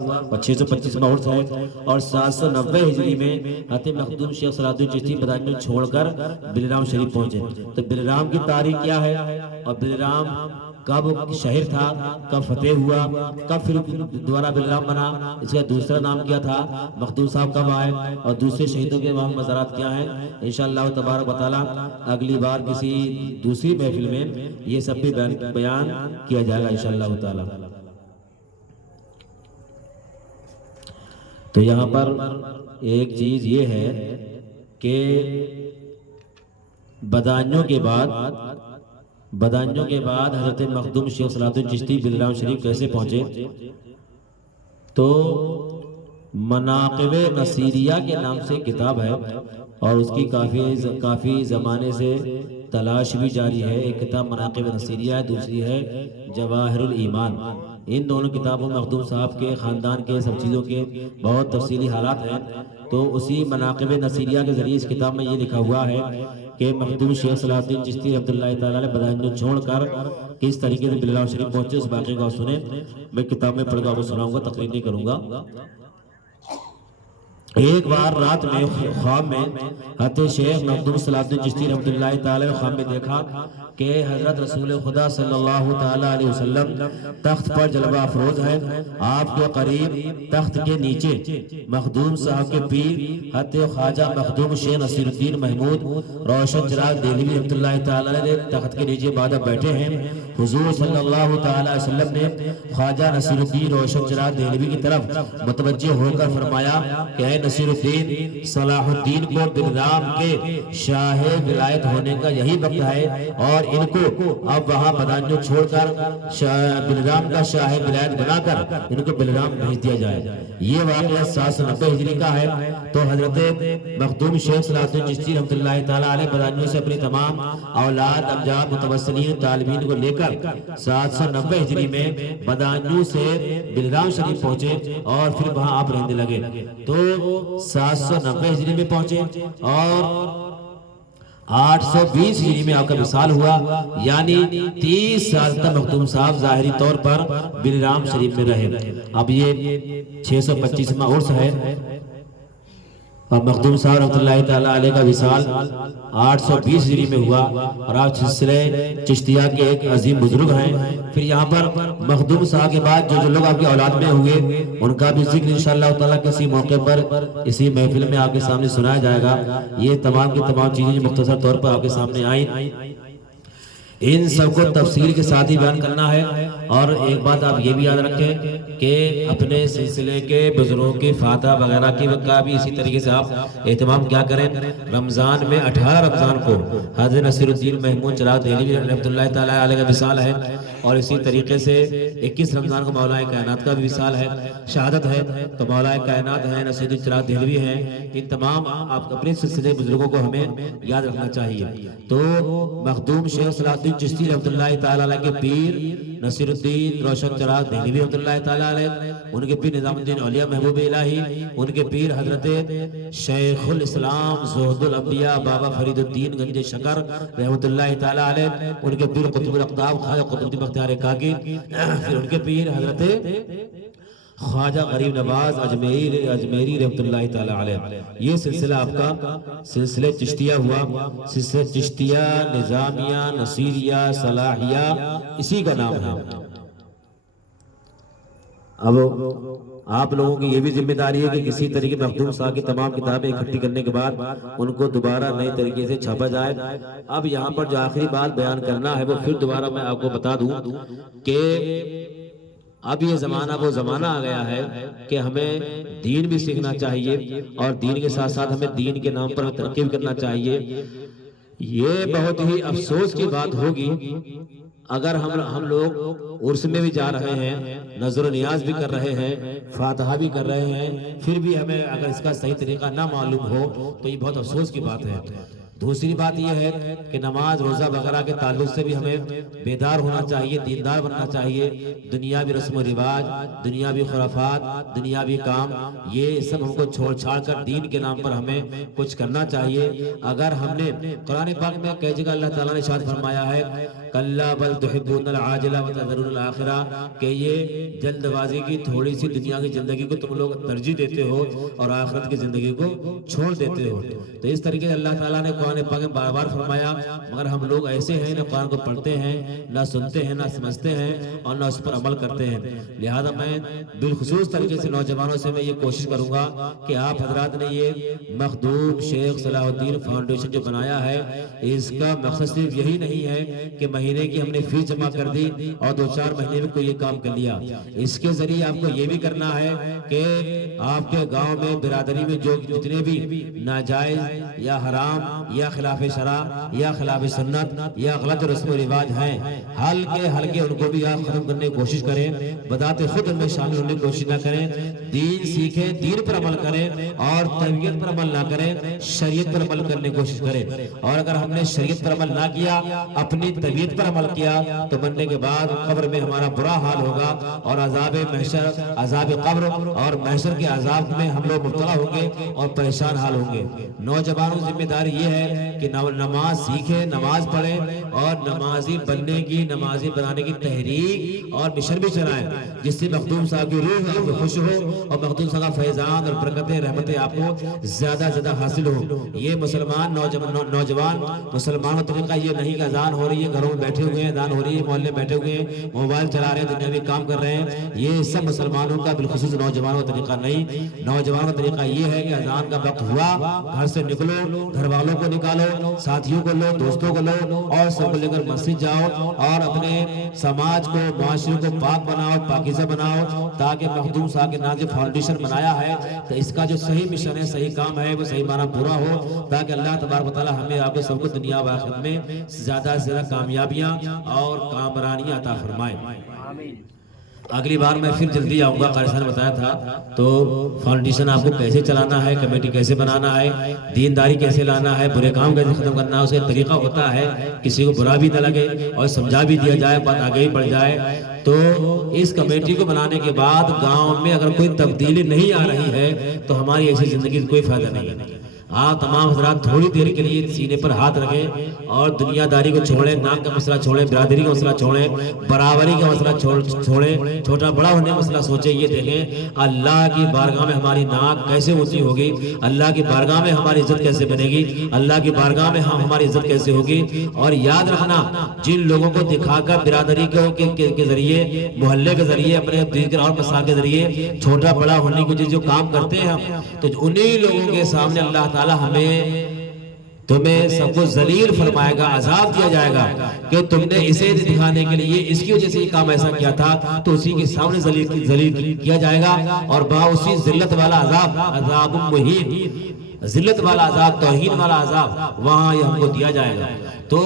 اور 625 میں عرس ہے اور 790 ہجری میں حضرت مخدوم شیخ صلاح الدین چشتی بدانی چھوڑ کر بلرام شریف پہنچے۔ تو بلرام کی تاریخ کیا ہے اور بلرام کب شہر تھا، کب فتح ہوا، کب پھر دوبارہ بلرام بنا، اس کا دوسرا نام کیا تھا، مخدوم صاحب کب آئے اور دوسرے شہیدوں کے وہاں مزارات کیا ہیں، انشاءاللہ تبارک و تعالی اگلی بار کسی دوسری محفل میں یہ سب بھی بیان کیا جائے گا انشاءاللہ تعالی۔ تو یہاں پر ایک چیز یہ ہے کہ بدانیوں کے بعد حضرت مخدوم شیخ صلاح الدین چشتی بلرام شریف کیسے پہنچے، تو مناقب نصیریہ کے نام سے کتاب ہے اور اس کی کافی زمانے سے تلاش بھی جاری ہے۔ ایک کتاب مناقب نصیریہ ہے، دوسری ہے جواہر الایمان۔ ان دونوں کتابوں میں مخدوم صاحب کے خاندان کے سب چیزوں کے بہت تفصیلی حالات ہیں۔ تو اسی مناقب نصیریہ کے ذریعے اس کتاب میں یہ لکھا ہوا ہے کہ مخدوم شیخ صلاح الدین چشتی رحمۃ اللہ تعالیٰ نے بدایوں چھوڑ کر کس طریقے سے بلرام شریف پہنچے، اس واقعے کو سنیں۔ میں کتاب میں پڑھ کر آپ کو سناؤں گا، تقریر نہیں کروں گا۔ ایک بار رات میں خواب میں حضرت شیخ مخدوم صلاح الدین چشتی رحمۃ اللہ تعالیٰ نے خواب میں دیکھا کہ حضرت رسول خدا صلی اللہ تعالیٰ علیہ وسلم تخت پر جلوہ افروز ہے۔ آپ کے قریب تخت کے نیچے مخدوم صاحب کے پیر حضرت خواجہ مخدوم شیخ نصیر الدین محمود روشن چراغ دہلوی رحمۃ اللہ تعالیٰ نے تخت کے نیچے بعد بیٹھے ہیں۔ حضور صلی اللہ تعالیٰ علیہ وسلم نے خواجہ نصیر الدین روشن چراغ دہلوی کی طرف متوجہ ہو کر فرمایا کہ اے نصیر الدین، صلاح الدین کو بلرام کے شاہ ولایت ہونے کا یہی وقت ہے اور ان کو اب وہاں بدانیوں چھوڑ کر بلرام کا شاہ ولایت بنا کر ان کو بلرام بھیج دیا جائے۔ یہ واقعہ 790 ہجری کا ہے۔ تو حضرت مخدوم شیخ صلاح الدین چشتی رحمۃ اللہ تعالیٰ علیہ بدانیوں سے اپنی تمام اولاد، امجاد، متوسلین، طالبین کو لے کر 790 ہجری میں بدانیوں سے بلرام شریف پہنچے اور پھر وہاں آپ رہنے لگے۔ تو 790 ہجری میں پہنچے اور 820 ہجری میں آپ کا وصال ہوا، یعنی 30 سال تک مخدوم صاحب ظاہری طور پر بلرام شریف میں رہے۔ اب یہ 625واں عرس ہے اور مخدوم صاحب رحمۃ اللہ تعالیٰ علیہ کا وصال 820 ہجری میں ہوا اور آپ سلسلہ چشتیہ کے ایک عظیم بزرگ ہیں۔ پھر یہاں پر مخدوم صاحب کے بعد جو لوگ آپ کی اولاد میں ہوئے ان کا بھی ذکر انشاءاللہ تعالیٰ کسی موقع پر اسی محفل میں آپ کے سامنے سنایا جائے گا۔ یہ تمام کی تمام چیزیں مختصر طور پر آپ کے سامنے آئیں، ان سب کو تفصیل کے ساتھ ہی بیان کرنا ہے۔ اور ایک بات آپ یہ بھی یاد رکھیں کہ اپنے سلسلے کے بزرگوں کی فاتحہ وغیرہ کا بھی اسی طریقے سے آپ اہتمام کیا کریں۔ رمضان میں 18 رمضان کو حضرت نصیر الدین محمود چراغ دہلوی رحمۃ اللہ تعالیٰ علیہ کا وصال ہے اور اسی طریقے سے 21 رمضان کو مولا کائنات کا بھی وصال ہے، شہادت ہے۔ تو مولا کائنات ہے، نصیر الدین چراغ دہلوی ہیں، ان تمام آپ اپنے سلسلے بزرگوں کو ہمیں یاد رکھنا چاہیے۔ تو مخدوم شیخ صلاح الدین چشتی رحمۃ اللہ تعالیٰ علیہ کے پیر نصیر الدین روشن چراغ دہلوی رحمۃ اللہ تعالیٰ علیہ، ان کے پیر نظام الدین اولیاء محبوب الہی، ان کے پیر حضرت شیخ الاسلام زہد الانبیاء بابا فرید الدین گنج شکر رحمۃ اللہ تعالیٰ علیہ، ان کے پیر قطب الاقطاب خواجہ قطب الدین بختیار کاکی، پھر ان کے پیر حضرت خواجہ غریب نواز اجمیری رحمۃ اللہ تعالیٰ علیہ۔ یہ سلسلہ آپ کا سلسلہ چشتیہ ہوا، سلسلہ چشتیہ نظامیہ نصیریہ صلاحیہ اسی کا نام ہے۔ اب آپ لوگوں کی یہ بھی ذمہ داری ہے کہ کسی طریقے مخدوم صاحب کی تمام کتابیں اکٹھی کرنے کے بعد ان کو دوبارہ نئے طریقے سے چھاپا جائے۔ اب یہاں پر جو آخری بات بیان کرنا ہے وہ پھر دوبارہ میں آپ کو بتا دوں کہ اب یہ زمانہ وہ زمانہ آ گیا ہے کہ ہمیں دین بھی سیکھنا چاہیے اور دین کے ساتھ ساتھ ہمیں دین کے نام پر ترقی بھی کرنا چاہیے۔ یہ بہت ہی افسوس کی بات ہوگی اگر ہم لوگ عرس میں بھی جا رہے ہیں، نظر و نیاز بھی کر رہے ہیں، فاتحہ بھی کر رہے ہیں، پھر بھی ہمیں اگر اس کا صحیح طریقہ نہ معلوم ہو تو یہ بہت افسوس کی بات ہے۔ دوسری بات یہ ہے کہ نماز روزہ وغیرہ کے تعلق سے بھی ہمیں بیدار ہونا چاہیے، دیندار بننا چاہیے۔ دنیاوی رسم و رواج، دنیاوی خرافات، دنیاوی کام، یہ سب ہم کو چھوڑ چھاڑ کر دین کے نام پر ہمیں کچھ کرنا چاہیے۔ اگر ہم نے قرآن پاک میں کئی جگہ اللہ تعالیٰ نے ارشاد فرمایا ہے کلا بل تحبون العاجلہ وتذرون الآخرہ، کہ یہ جلد بازی کی تھوڑی سی دنیا کی زندگی کو تم لوگ ترجیح دیتے ہو اور آخرت کی زندگی کو چھوڑ دیتے ہو۔ تو اس طریقے سے اللہ تعالیٰ نے قرآن پاک میں بار بار فرمایا، مگر ہم لوگ ایسے ہیں، نہ قرآن کو پڑھتے ہیں، نہ سنتے ہیں، نہ سمجھتے ہیں، اور نہ اس پر عمل کرتے ہیں۔ لہذا میں بالخصوص طریقے سے نوجوانوں سے میں یہ کوشش کروں گا کہ آپ حضرات نے یہ مخدوم شیخ صلاح الدین فاؤنڈیشن جو بنایا ہے، اس کا مقصد صرف یہی نہیں ہے کہ مہینے کی ہم نے فیس جمع کر دی اور 2-4 مہینے میں کوئی یہ کام کر لیا۔ اس کے ذریعے آپ کو یہ بھی کرنا ہے کہ آپ کے گاؤں میں، برادری میں جو جتنے بھی ناجائز یا حرام یا خلاف شرع یا خلاف سنت یا غلط رسم و رواج ہیں، ہلکے ان کو بھی آپ ختم کرنے کی کوشش کریں، بذات خود ان میں شامل ہونے کی کوشش نہ کریں۔ دین سیکھیں، دین پر عمل کریں، اور طبیعت پر عمل نہ کریں، شریعت پر عمل کرنے کی کوشش کریں۔ اور اگر ہم نے شریعت پر عمل نہ کیا، اپنی طبیعت پر عمل کیا، تو مرنے کے بعد قبر میں ہمارا برا حال ہوگا، اور عذاب محشر، عذاب قبر اور محشر کے عذاب میں ہم لوگ مبتلا ہوں گے اور پریشان حال ہوں گے۔ نوجوانوں کی ذمہ داری یہ ہے کہ نماز سیکھیں، نماز پڑھیں، اور نمازی بننے کی، نمازی بنانے کی تحریک اور مشن بھی چلائیں، جس سے مخدوم صاحب کی روح آپ کو خوش ہو اور مخدوم صاحب کا فیضان اور برکتیں، رحمتیں آپ کو زیادہ زیادہ حاصل ہو۔ یہ مسلمان نوجوان مسلمانوں طریقہ یہ نہیں کہ اذان ہو رہی ہے، گھروں میں بیٹھے ہوئے ہیں، اذان ہو رہی ہے، محلے میں بیٹھے ہوئے ہیں، موبائل چلا رہے ہیں، دنیاوی کام کر رہے ہیں۔ یہ سب مسلمانوں کا، بالخصوص نوجوانوں کا طریقہ نہیں۔ نوجوانوں کا طریقہ یہ ہے کہ اذان کا وقت ہوا، گھر سے نکلو، گھر والوں کو نکالو، ساتھیوں کو لو، دوستوں کو لو، اور سب کو لے کر مسجد جاؤ، اور اپنے سماج کو، معاشرے کو پاک بناؤ، پاکیزہ بناؤ، تاکہ مخدوم صاحب کے نام جو فاؤنڈیشن بنایا ہے، تو اس کا جو صحیح مشن ہے، صحیح کام ہے، وہ صحیح معنی پورا ہو، تاکہ اللہ تبارک و تعالی ہمیں آپ کو سب کو دنیا و آخرت میں زیادہ سے زیادہ کامیابیاں اور کامرانیاں عطا فرمائے۔ اگلی بار میں پھر جلدی آؤں گا۔ قاری صاحب نے بتایا تھا تو فاؤنڈیشن آپ کو کیسے چلانا ہے، کمیٹی کیسے بنانا ہے، دینداری کیسے لانا ہے، برے کام کیسے ختم کرنا ہے، اسے طریقہ ہوتا ہے، کسی کو برا بھی نہ لگے اور سمجھا بھی دیا جائے، بات آگے ہی بڑھ جائے۔ تو اس کمیٹی کو بنانے کے بعد گاؤں میں اگر کوئی تبدیلی نہیں آ رہی ہے تو ہماری ایسی زندگی کوئی فائدہ نہیں ہے۔ آپ تمام حضرات تھوڑی دیر کے لیے سینے پر ہاتھ رکھیں اور دنیا داری کو چھوڑیں، نام کا مسئلہ چھوڑیں، برادری کا مسئلہ چھوڑیں، برابری کا مسئلہ چھوڑیں، چھوٹا بڑا ہونے کا مسئلہ سوچیں۔ یہ دیکھیں اللہ کی بارگاہ میں ہماری ناک کیسے اونچی ہوگی، اللہ کی بارگاہ میں ہماری عزت کیسے بنے گی، اللہ کی بارگاہ میں ہماری عزت کیسے ہوگی۔ اور یاد رکھنا، جن لوگوں کو دکھا کر برادری کے ذریعے، محلے کے ذریعے، اپنے دیگر اور مسائل کے ذریعے چھوٹا بڑا ہونے کی جو کام کرتے ہیں ہم، تو انہی لوگوں کے سامنے اللہ تعالی ہمیں، تمہیں سب کو ذلیل فرمائے گا، عذاب دیا جائے گا کہ تم نے اسے دکھانے کے لیے، اس کی وجہ سے یہ کام ایسا کیا تھا، تو اسی کے سامنے ذلیل کیا جائے گا، اور اسی ذلت والا عذاب، عذاب مہین، ذلت والا عذاب، توہین والا عذاب وہاں یہ ہم کو دیا جائے گا۔ تو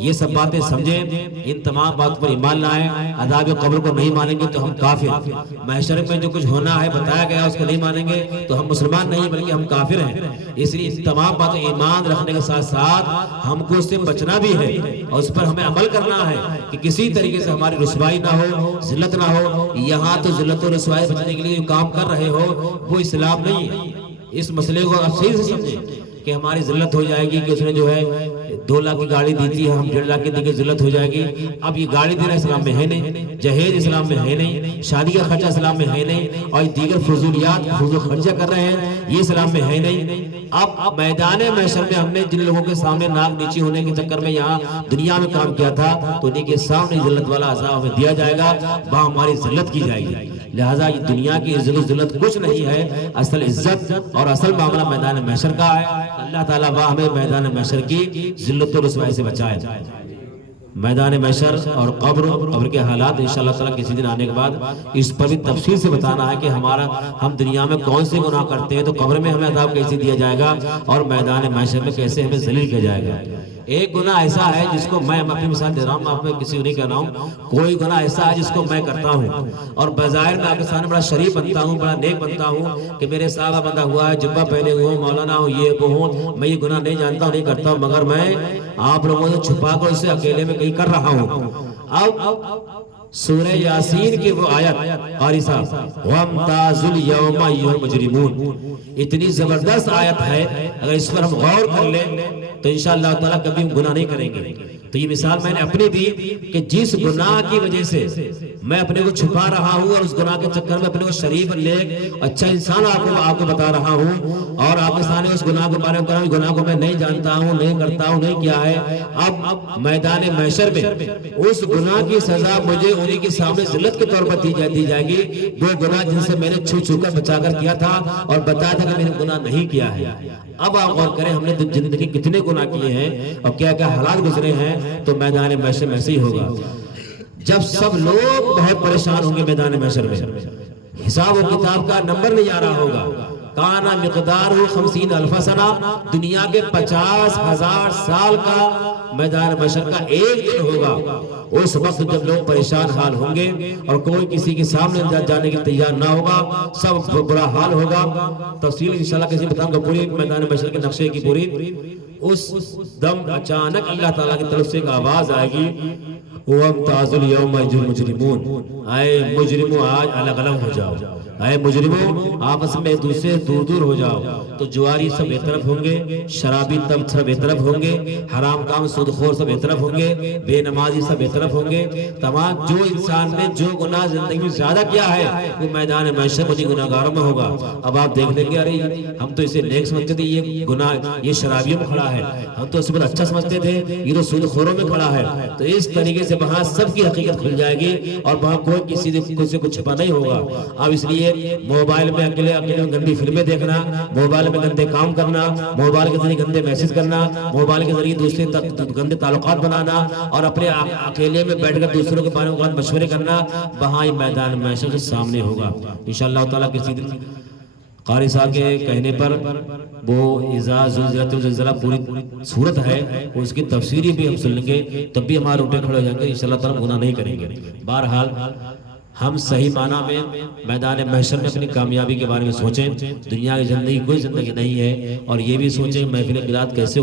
یہ سب باتیں سمجھیں، ان تمام باتوں پر ایمان لائیں۔ عذاب قبر کو نہیں مانیں گے تو ہم کافر، محشر میں جو کچھ ہونا ہے بتایا گیا اس کو نہیں مانیں گے تو ہم مسلمان نہیں بلکہ ہم کافر ہیں۔ اس لیے ان تمام باتیں ایمان رکھنے کے ساتھ ساتھ ہم کو اس سے بچنا بھی ہے اور اس پر ہمیں عمل کرنا ہے کہ کسی طریقے سے ہماری رسوائی نہ ہو، ذلت نہ ہو۔ یہاں تو ذلت و رسوائی بچنے کے لیے جو کام کر رہے ہو وہ اسلام نہیں ہے۔ اس مسئلے کو آپ صحیح سے سمجھیں کہ ہماری ذلت ہو جائے گی کہ اس نے جو ہے 2 لاکھ کی گاڑی دی تھی، ہم 1.5 لاکھ کی دی کہ ذلت ہو جائے گی۔ اب یہ گاڑی دینا اسلام میں ہے نہیں، جہیز اسلام میں ہے نہیں، شادی کا خرچہ اسلام میں ہے نہیں، اور دیگر فضولیات، فضول خرچہ کر رہے ہیں، یہ اسلام میں ہے نہیں۔ اب میدان محشر میں ہم نے جن لوگوں کے سامنے ناک نیچی ہونے کے چکر میں یہاں دنیا میں کام کیا تھا، تو انہیں کے سامنے ذلت والا عذاب ہمیں دیا جائے گا، وہاں ہماری ذلت کی جائے گی۔ لہٰذا یہ دنیا کی عزت و ذلت کچھ نہیں ہے، اصل عزت اور اصل معاملہ میدان محشر کا ہے۔ اللہ تعالیٰ وہاں ہمیں میدان محشر کی ذلت و رسوائی سے بچائے۔ میدان محشر اور قبر کے حالات انشاءاللہ تعالیٰ کسی دن آنے کے بعد اس پر بھی تفصیل سے بتانا ہے کہ ہم دنیا میں کون سے گناہ کرتے ہیں تو قبر میں ہمیں عذاب کیسے دیا جائے گا اور میدان محشر میں کیسے ہمیں ذلیل کیا جائے گا۔ ایک گناہ ایسا ہے جس کو میں اپنی مثال دے رہا ہوں، آپ میں کسی کو نہیں کہہ رہا ہوں، کوئی گناہ ایسا ہے جس کو میں کرتا ہوں اور بظاہر میں آپ کے سامنے بڑا شریف بنتا ہوں، بڑا نیک بنتا ہوں کہ میرے صحابہ بندہ ہوا ہے، جبہ پہنے ہوئے ہوں، مولانا ہوں، یہ وہ ہوں، میں یہ گناہ نہیں جانتا ہوں، نہیں کرتا ہوں، مگر میں آپ لوگوں سے چھپا کر اسے اکیلے میں کہیں کر رہا ہوں۔ اب سورہ یاسین کی وہ آیت قاری صاحب وَامْتَازُوا الْيَوْمَ أَيُّهَا الْمُجْرِمُونَ، اتنی زبردست آیت ہے، اگر اس پر ہم غور کر لیں تو انشاءاللہ تعالیٰ کبھی ہم گناہ نہیں کریں گے۔ تو یہ مثال میں نے اپنی دی کہ جس گناہ کی وجہ سے میں اپنے کو چھپا رہا ہوں اور اس گناہ کے چکر میں اپنے کو شریف نیک اچھا انسان آپ کو بتا رہا ہوں اور آپ کے سامنے اس گناہ کے بارے میں کہہ رہا ہوں، گناہ کو میں نہیں جانتا ہوں، نہیں کرتا ہوں، نہیں کیا ہے، اب میدان محشر میں اس گناہ کی سزا مجھے انہی کے سامنے ذلت کے طور پر دی جائے گی، وہ گناہ جن سے میں نے چھو کر بچا کر کیا تھا اور بتایا تھا کہ میں نے گناہ نہیں کیا ہے۔ اب آپ غور کریں ہم نے زندگی کتنے گناہ کیے ہیں اور کیا کیا حالات گزرے ہیں، تو میدان محشر میں ایسے ہی ہوگا جب سب لوگ بہت پریشان ہوں گے میدان محشر میں، حساب و کتاب کا نمبر نہیں آ رہا ہوگا، کانا مقدار 50,000 سنہ، دنیا کے 50,000 سال کا میدان محشر کا ایک دن ہوگا۔ اس وقت جب لوگ پریشان حال ہوں گے اور کوئی کسی کے سامنے جانے کے تیار نہ ہوگا، سب برا حال ہوگا۔ تفصیل انشاءاللہ کسی بتاؤں گا پوری میدان محشر کے نقشے کی پوری۔ اس دم اچانک اللہ تعالیٰ کی طرف سے ایک آواز آئے گی، وَامْتَازُوا الْيَوْمَ أَيُّهَا الْمُجْرِمُونَ، اے مجرموں آج الگ الگ ہو جاؤ، اے مجرموں آپس میں ایک دوسرے دور دور ہو جاؤ۔ تو جواری سب ایک طرف ہوں گے، شرابی سب ایک طرف ہوں گے، حرام کام سودخور سب ایک طرف ہوں گے، بے نمازی سب ایک طرف ہوں گے۔ تمام جو انسان نے جو گناہ زندگی میں زیادہ کیا ہے وہ میدان محشر انہی گناہگاروں میں ہوگا۔ اب آپ دیکھ لیں گے ارے ہم تو اسے نیک سمجھتے تھے، یہ گناہ یہ شرابیوں میں کھڑا ہے، ہم تو اسے بہت اچھا سمجھتے تھے، یہ تو سودخوروں میں کھڑا ہے۔ تو اس طریقے سے وہاں سب کی حقیقت کھل جائے گی اور وہاں کوئی کسی سے کچھ چھپا نہیں ہوگا۔ اب اس لیے موبائل میں اکیلے گندی فلمیں دیکھنا، موبائل میں گندے کام کرنا، موبائل کے ذریعے گندے میسج کرنا، موبائل کے ذریعے دوسرے گندے تعلقات بنانا اور اپنے اکیلے میں بیٹھ کر دوسروں کے بارے میں مشورے کرنا، وہاں ہی میدان محشر کے سامنے ہوگا انشاءاللہ تعالیٰ۔ کسی دن قاری صاحب کے کہنے پر وہ اذا زلزلت الزلزلہ پوری صورت ہے، اس کی تفسیری بھی ہم سن لیں گے، تب بھی ہمارے اٹھے کھڑے ہو جائیں گے، انشاءاللہ تعالیٰ گناہ نہیں کریں گے۔ بہرحال ہم صحیح معنی میں میدان محشر میں اپنی کامیابی کے بارے میں سوچیں۔ دنیا کی زندگی کوئی زندگی نہیں ہے، اور یہ بھی سوچیں محفل میلاد کیسے